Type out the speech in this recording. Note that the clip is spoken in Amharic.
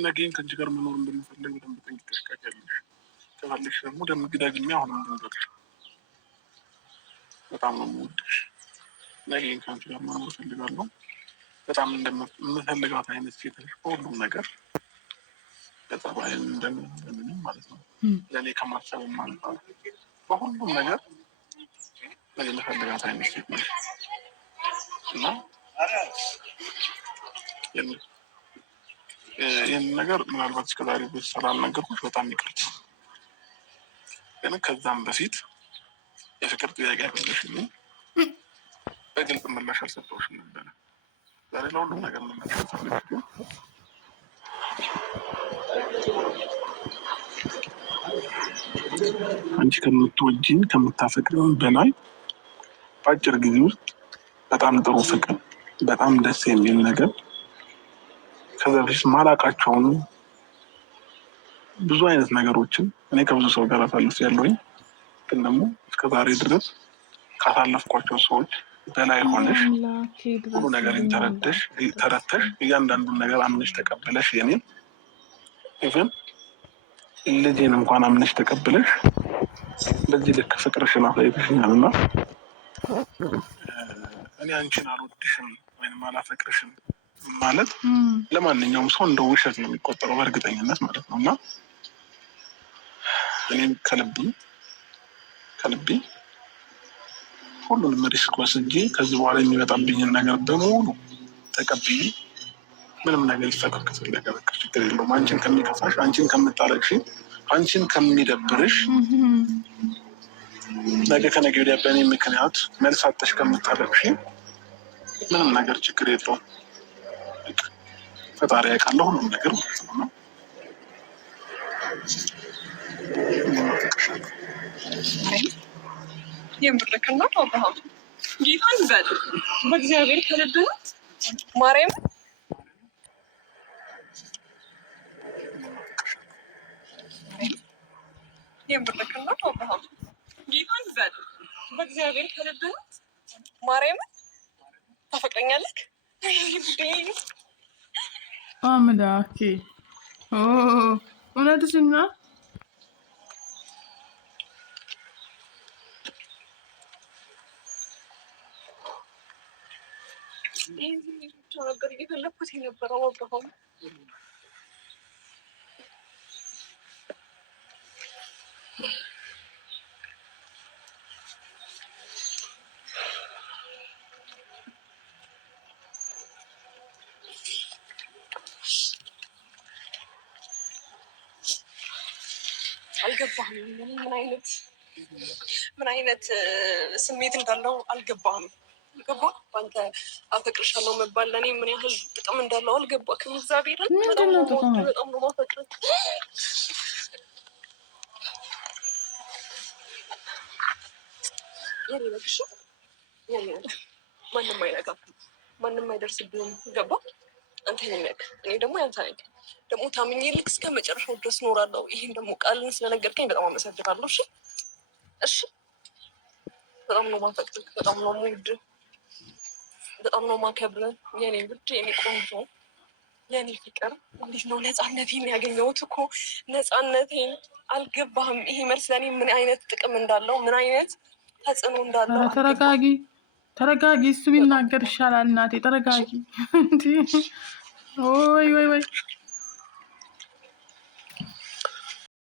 ነገን ከአንቺ ጋር መኖር እንደምፈልግ በደንብ ጠንቅቀሽ ታውቂያለሽ። ከፈለግሽ ደግሞ ደግሜ አሁንም ልንገርሽ፣ በጣም ነው የምወድሽ። ነገን ከአንቺ ጋር መኖር እፈልጋለሁ። በጣም እንደምፈልጋት አይነት ሴት ነሽ በሁሉም ነገር፣ በጸባይም እንደምንም ማለት ነው። ለእኔ ከማሰብም አንጻር በሁሉም ነገር የምፈልጋት አይነት ሴት ነሽ እና ይህን ነገር ምናልባት እስከዛሬ ቤት ስላልነገርኩሽ በጣም ይቅርታ። ግን ከዛም በፊት የፍቅር ጥያቄ ያቀረብሽልኝ በግልጽ ምላሽ አልሰጠሁሽም ነበረ። ዛሬ ለሁሉም ነገር ምላሽ አልሰጠሁሽም። አንቺ ከምትወጂኝ ከምታፈቅሪኝ በላይ በአጭር ጊዜ ውስጥ በጣም ጥሩ ፍቅር፣ በጣም ደስ የሚል ነገር ከዛ በፊት ማላውቃቸውን ብዙ አይነት ነገሮችን እኔ ከብዙ ሰው ጋር አሳልፌያለሁኝ። ግን ደግሞ እስከዛሬ ድረስ ካሳለፍኳቸው ሰዎች በላይ ሆነሽ ሁሉ ነገርን ተረድተሽ እያንዳንዱን ነገር አምነሽ ተቀበለሽ የኔን ኢቨን ልጄን እንኳን አምነሽ ተቀበለሽ በዚህ ልክ ፍቅርሽን አሳይተሽኛል እና እኔ አንቺን አልወድሽም ወይም አላፈቅርሽም ማለት ለማንኛውም ሰው እንደ ውሸት ነው የሚቆጠረው በእርግጠኝነት ማለት ነው። እና እኔም ከልቤ ሁሉንም ሪስክ ወስጄ ከዚህ በኋላ የሚመጣብኝን ነገር በሙሉ ተቀብዬ ምንም ነገር ይፈጠር ከፈለገ በቃ ችግር የለውም። አንቺን ከሚከፋሽ፣ አንቺን ከምታለቅሽ፣ አንቺን ከሚደብርሽ ነገ ከነገ ወዲያ በእኔ ምክንያት መልስ አጥተሽ ከምታለቅሽ ምንም ነገር ችግር የለውም። ፈጣሪ ያውቃል ሁሉም ነገር ማለት ነው። የምርክና አብርሃም ጌታን በል በእግዚአብሔር ከልብህ ማርያም የምርክና አብርሃም ጌታን በል በእግዚአብሔር ከልብህ ማርያም ታፈቅረኛለህ? አምላኬ እውነትሽን ነው። ነበር እየፈለኩት የነበረው አብርሃም አልገባህም። ምን አይነት ስሜት እንዳለው አልገባህም። ገባ በአንተ አፈቅርሻለሁ መባል ለእኔ ምን ያህል ጥቅም እንዳለው አልገባክም። እግዚአብሔርን በጣም ነው ማፈቅር። የኔ ነግሽ ማንም አይነካም፣ ማንም አይደርስብህም። ገባ አንተ ነክ እኔ ደግሞ ያንተ ነኝ። ደግሞ ታምኜ ልክ እስከ መጨረሻው ድረስ እኖራለሁ። ይሄን ደግሞ ቃልን ስለነገርከኝ በጣም አመሰግናለሁ። እሺ በጣም ነው ማፈቅር፣ በጣም ነው የምወድህ፣ በጣም ነው ማከብርህ። የኔ ውድ፣ የኔ ቆንጆ፣ የኔ ፍቅር። እንዴት ነው ነፃነቴን ያገኘሁት እኮ ነፃነቴን። አልገባህም? ይሄ መልስ ለእኔ ምን አይነት ጥቅም እንዳለው፣ ምን አይነት ተጽዕኖ እንዳለው። ተረጋጊ። እሱ ቢናገር ይሻላል። እናቴ ተረጋጊ። ወይ